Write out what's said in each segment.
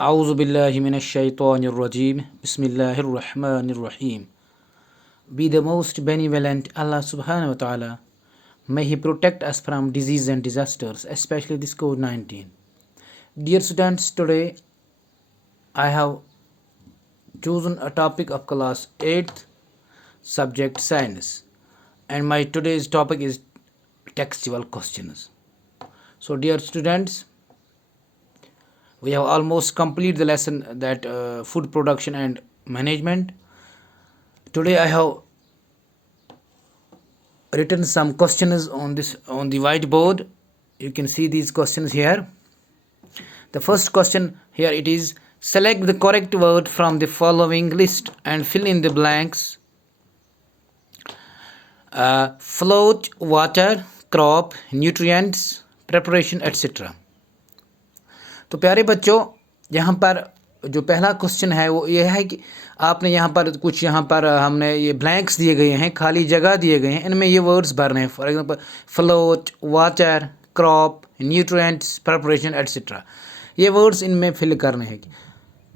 A'udhu billahi minash shaitanir rajim. Bismillahir rahmanir rahim. Be the most benevolent Allah subhanahu wa ta'ala. May He protect us from disease and disasters, especially this COVID-19. Dear students, today I have chosen a topic of class 8th, subject science. And my today's topic is textual questions. So dear students, we have almost completed the lesson that food production and management. Today I have written some questions on the whiteboard. You can see these questions here. The first question here it is: select the correct word from the following list and fill in the blanks. Float, water, crop, nutrients, preparation, etc. तो प्यारे बच्चों, यहाँ पर जो पहला question है वो ये है कि आपने यहाँ पर कुछ हमने ये ब्लैंक्स दिए गए हैं, खाली जगह दिए गए हैं, इनमें ये वर्ड्स भरने हैं. For example float, water, crop, nutrients, preparation etcetera. ये वर्ड्स इनमें फिल करने हैं.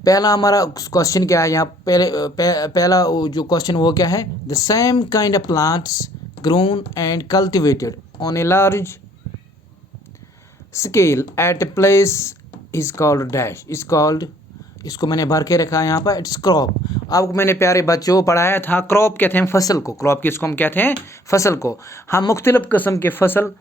पहला हमारा क्वेश्चन क्या है यहाँ? पहला जो क्वेश्चन वो क्या है? The same kind of plants grown and cultivated on a large scale eight a place is called dash. Is called, इसको मैंने भर के रखा है यहाँ पर, इट्स क्रॉप. आपको मैंने प्यारे बच्चों पढ़ाया था, क्रॉप कहते हैं फसल को. क्रॉप किसको हम कहते हैं? फसल को. हम मुख्तलिफ किस्म के फसल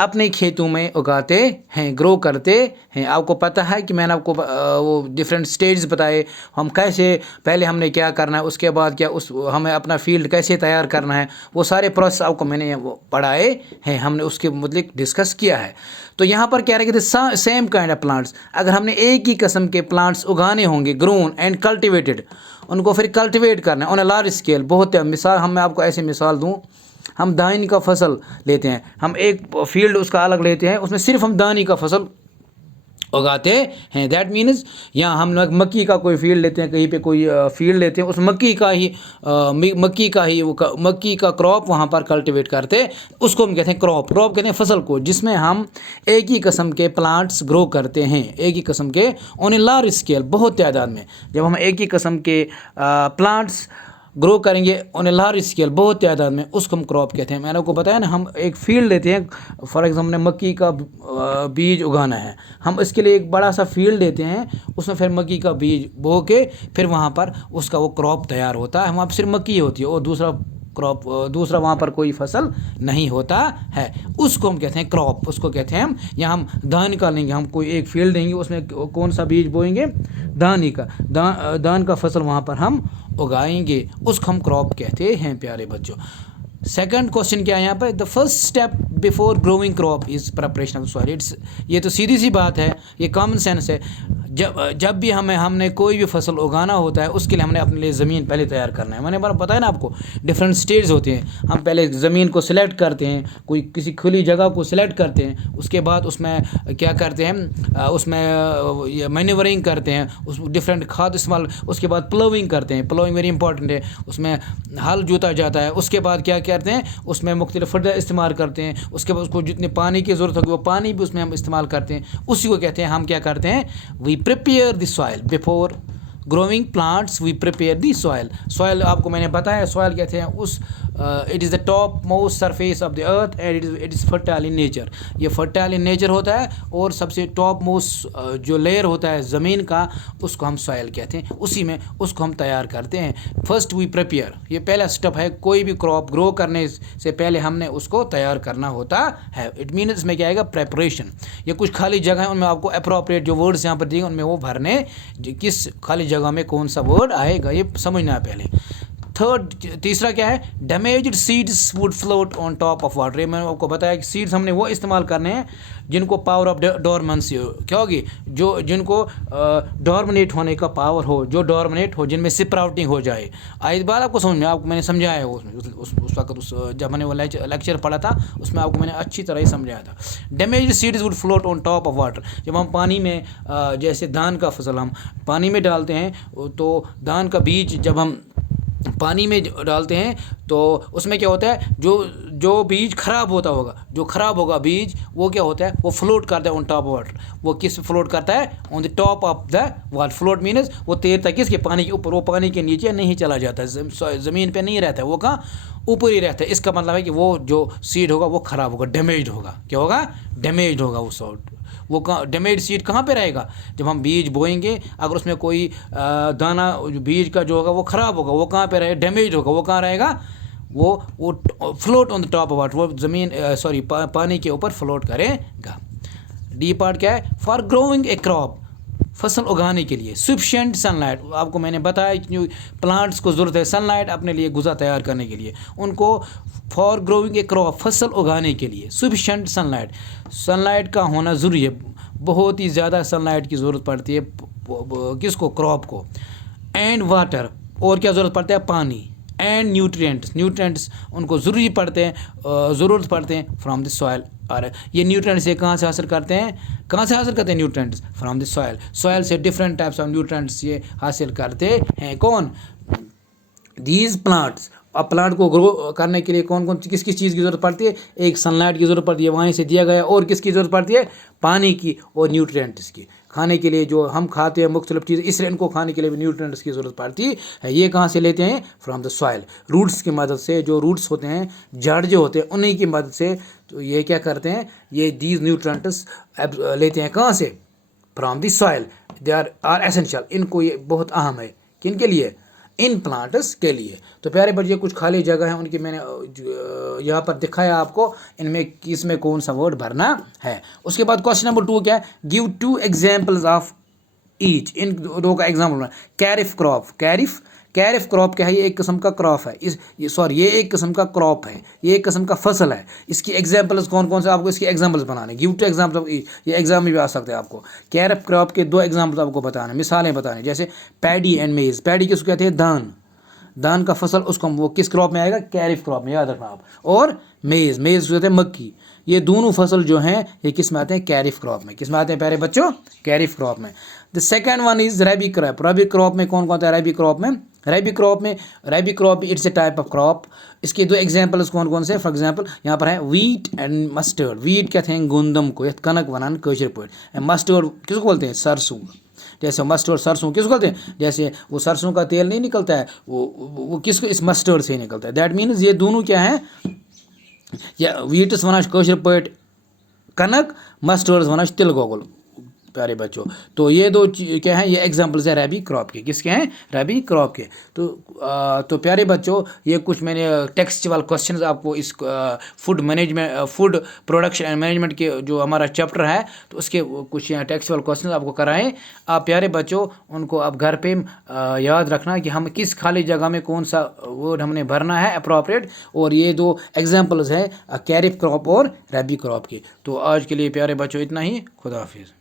अपने खेतों में उगाते हैं, ग्रो करते हैं. आपको पता है कि मैंने आपको वो डिफरेंट स्टेज बताए, हम कैसे, पहले हमने क्या करना है, उसके बाद क्या हमें अपना फील्ड कैसे तैयार करना है, वो सारे प्रोसेस आपको मैंने वो पढ़ाए हैं, हमने उसके मतलब डिस्कस किया है. तो यहाँ पर क्या रहेगा? Same kind of plants. अगर हमने एक ही किस्म के प्लांट्स उगाने होंगे, ग्रोन एंड कल्टिवेटेड, उनको फिर कल्टिवेट करना है ऑन ए लार्ज स्केल. बहुत मिसाल मैं आपको ऐसे मिसाल दूँ. हम दानी का फसल लेते हैं, हम एक फील्ड उसका अलग लेते हैं, उसमें सिर्फ हम दानी का फसल उगाते हैं. दैट मीन्स यहाँ हम लोग मक्की का कोई फील्ड लेते हैं, कहीं पे कोई फील्ड लेते हैं, उस मक्की का क्रॉप वहाँ पर कल्टिवेट करते हैं, उसको हम कहते हैं क्रॉप. क्रॉप कहते हैं फसल को, जिसमें हम एक ही किस्म के प्लांट्स ग्रो करते हैं, एक ही किस्म के ऑन ए लार्ज स्केल, बहुत तादाद में. जब हम एक ही किस्म के प्लांट्स ग्रो करेंगे ऑन ए लार्ज स्केल, बहुत तादाद में, उसको हम क्रॉप कहते हैं. मैंने आपको बताया ना, हम एक फील्ड लेते हैं, फॉर एग्जाम्पल हमने मक्की का बीज उगाना है, हम इसके लिए एक बड़ा सा फील्ड लेते हैं, उसमें फिर मक्की का बीज बो के फिर वहाँ पर उसका वो क्रॉप तैयार होता है. वहाँ पर सिर्फ मक्की होती है और दूसरा वहाँ पर कोई फसल नहीं होता है, उसको हम कहते हैं क्रॉप. उसको कहते हैं हम, यहाँ हम धान का लेंगे, हम कोई एक फील्ड लेंगे, उसमें कौन सा बीज बोएंगे? धान का फसल वहाँ पर हम उगाएंगे, उसको हम क्रॉप कहते हैं प्यारे बच्चों. सेकंड क्वेश्चन क्या है यहाँ पर? The first step before growing crop is preparation of soil. ये तो सीधी सी बात है, ये कॉमन सेंस है. जब भी हमने कोई भी फसल उगाना होता है, उसके लिए हमने अपने लिए ज़मीन पहले तैयार करना है. मैंने बताया ना आपको, डिफरेंट स्टेज होते हैं. हम पहले ज़मीन को सिलेक्ट करते हैं, किसी खुली जगह को सिलेक्ट करते हैं, उसके बाद उसमें क्या करते हैं, उसमें मैन्यूवरिंग करते हैं, उस डिफरेंट खाद इस्तेमाल, उसके बाद प्लोइंग करते हैं. प्लोइंग वेरी इंपॉर्टेंट है, उसमें हल जोता जाता है. उसके बाद क्या करते हैं, उसमें मुख्तलिफ फर्टिलाइजर इस्तेमाल करते हैं. उसके बाद उसको जितने पानी की ज़रूरत होगी वो पानी भी उसमें हम इस्तेमाल करते हैं. उसी को कहते हैं, हम क्या करते हैं, we prepare the soil before growing plants. we prepare the soil. आपको मैंने बताया, soil कहते हैं उस it is the top most surface of the earth and it is fertile in nature. ये fertile in nature होता है और सबसे top most जो लेयर होता है ज़मीन का, उसको हम soil कहते हैं. उसी में उसको हम तैयार करते हैं. first we prepare, ये पहला स्टेप है. कोई भी क्रॉप ग्रो करने से पहले हमने उसको तैयार करना होता है. इट मीन्स इसमें क्या आएगा? प्रेपरेशन. ये कुछ खाली जगह है, उनमें आपको अप्रोप्रिएट जो वर्ड्स यहाँ पर दिए उनमें वो भरने, किस खाली जगह में कौन सा वर्ड आएगा, ये समझना है पहले. तीसरा क्या है? Damaged seeds would float on top of water. ये मैंने आपको बताया कि सीड्स हमने वो इस्तेमाल करने हैं जिनको पावर ऑफ डोरमेंसी क्या होगी, जिनको डोरमिनेट होने का पावर हो, जो डोरमिनेट हो, जिनमें स्प्राउटिंग हो जाए. आज बात आपको समझ में, आपको मैंने समझाया है उस वक्त जब मैंने वो लेक्चर पढ़ा था, उसमें आपको मैंने अच्छी तरह ही समझाया था. Damaged seeds would float on top of water. जब हम पानी में जैसे धान का फसल हम पानी में डालते हैं, तो धान का बीज जब हम पानी में डालते हैं तो उसमें क्या होता है, जो जो बीज खराब होता होगा, जो खराब होगा बीज, वो क्या होता है, वो फ्लोट करता है ऑन टॉप ऑफ वाटर। वो किस फ्लोट करता है, on the top of the water. Float means वो तैरता है किसके, पानी के ऊपर। वो पानी के नीचे नहीं चला जाता, ज़मीन पे नहीं रहता है, वो कहाँ, ऊपर ही रहता है। इसका मतलब है कि वो जो सीड होगा वो खराब होगा, डैमेज होगा। क्या होगा, डैमेज होगा वो सॉल्ट। वो कहाँ, डैमेज सीड कहाँ पे रहेगा, जब हम बीज बोएंगे, अगर उसमें कोई दाना बीज का जो होगा वो ख़राब होगा, वो कहाँ पे रहेगा, डैमेज होगा। वो कहाँ रहेगा, वो float on the top of water, वो ज़मीन पानी के ऊपर फ्लोट करेगा। डी पार्ट क्या है, फॉर ग्रोइंग ए क्रॉप, फसल उगाने के लिए सफिशिएंट सनलाइट। आपको मैंने बताया कि जो प्लांट्स को ज़रूरत है सनलाइट अपने लिए गुज़ा तैयार करने के लिए, उनको फॉर ग्रोइंग ए क्रॉप, फसल उगाने के लिए सफिशिएंट सनलाइट, सनलाइट का होना ज़रूरी है। बहुत ही ज़्यादा सनलाइट की ज़रूरत पड़ती है किसको, क्रॉप को। एंड वाटर, और क्या ज़रूरत पड़ता है, पानी। एंड न्यूट्रिएंट्स उनको ज़रूरी पड़ते हैं, ज़रूरत पड़ते हैं फ्रॉम द सॉइल। और ये न्यूट्रिएंट्स ये कहाँ से हासिल करते हैं, कहाँ से हासिल करते हैं nutrients, from the soil. Soil से डिफरेंट टाइप्स ऑफ न्यूट्रिएंट्स ये हासिल करते हैं। कौन, दीज प्लांट्स। अब प्लांट को ग्रो करने के लिए कौन कौन किस किस चीज़ की ज़रूरत पड़ती है, एक सनलाइट की ज़रूरत पड़ती है, वहीं से दिया गया, और किसकी ज़रूरत पड़ती है, पानी की, और न्यूट्रिएंट्स की। खाने के लिए जो हम खाते हैं मुख्तलिफ चीज़, इसलिए इनको खाने के लिए भी न्यूट्रिएंट्स की ज़रूरत पड़ती है। ये कहाँ से लेते हैं, फ्रॉम द सॉइल, रूट्स की मदद से। जो रूट्स होते हैं, जड़ जो होते हैं, उन्हीं की मदद से। तो ये क्या करते हैं, ये दीज न्यूट्रिएंट्स लेते हैं कहाँ से, from the soil. They are essential, इनको ये बहुत अहम है, किन के लिए, इन प्लांट्स के लिए। तो प्यारे बच्चे, कुछ खाली जगह है उनकी मैंने यहाँ पर दिखाया आपको, इनमें किसमें कौन सा वर्ड भरना है। उसके बाद क्वेश्चन नंबर 2 क्या है, गिव 2 एग्जाम्पल्स ऑफ ईच, इन दो का एग्जाम्पल। कैरिफ क्रॉप, कैरिफ क्रॉप क्या है, ये एक किस्म का क्रॉप है, ये एक किस्म का क्रॉप है, ये एक किस्म का फसल है। इसकी एग्जाम्पल्स कौन कौन से, आपको इसकी एग्जाम्पल्स बनाने, गिव 2 एग्जाम्पल्स ऑफ ईच। ये एग्जाम में भी आ सकते हैं आपको। कैरिफ क्रॉप के 2 एग्जाम्पल्स आपको बताने, मिसालें बताने, जैसे पैडी एंड मेज। पैडी किसको कहते हैं, धान का फसल, उसको वो किस क्रॉप में आएगा, कैरिफ क्रॉप में, याद रखना आप। और मेज कहते हैं मक्की। ये दोनों फसल जो हैं ये किस में आते हैं, कैरिफ क्रॉप में। किस में आते हैं प्यारे बच्चों, कैरिफ क्रॉप में। The second one is rabi crop. Rabi crop में कौन कौन आता है, rabi crop it's a type of crop. इसके 2 एग्जाम्पल्स कौन कौन से, फॉर एग्जाम्पल यहाँ पर है वीट एंड मस्टर्ड। वीट कहते हैं गुंदम को, कनक वनान कशर पर। मस्टर्ड किसको बोलते हैं, सरसों। जैसे मस्टर्ड, सरसों किसको बोलते हैं, जैसे वो सरसों का तेल नहीं निकलता है, वो किसको, इस मस्टर्ड से ही निकलता है। दैट मीन्स ये दोनों क्या है, या वीट्स वनाश कशर पर कनक, मस्टर्ड्स वनाश तिल गोगल। प्यारे बच्चों, तो ये 2 क्या हैं, ये एग्जांपल्स है रबी क्रॉप के। किसके हैं, रबी क्रॉप के। तो प्यारे बच्चों, ये कुछ मैंने टेक्सचुअल क्वेश्चंस आपको इस फूड प्रोडक्शन एंड मैनेजमेंट के जो हमारा चैप्टर है, तो उसके कुछ यहाँ टेक्सचुअल क्वेश्चंस आपको कराएं। आप प्यारे बच्चों उनको आप घर पे याद रखना कि हम किस खाली जगह में कौन सा वर्ड हमने भरना है अप्रोप्रिएट। और ये 2 एग्जाम्पल्स हैं कैरिफ क्रॉप और रबी क्रॉप के। तो आज के लिए प्यारे बच्चों इतना ही, खुदा हाफिज़।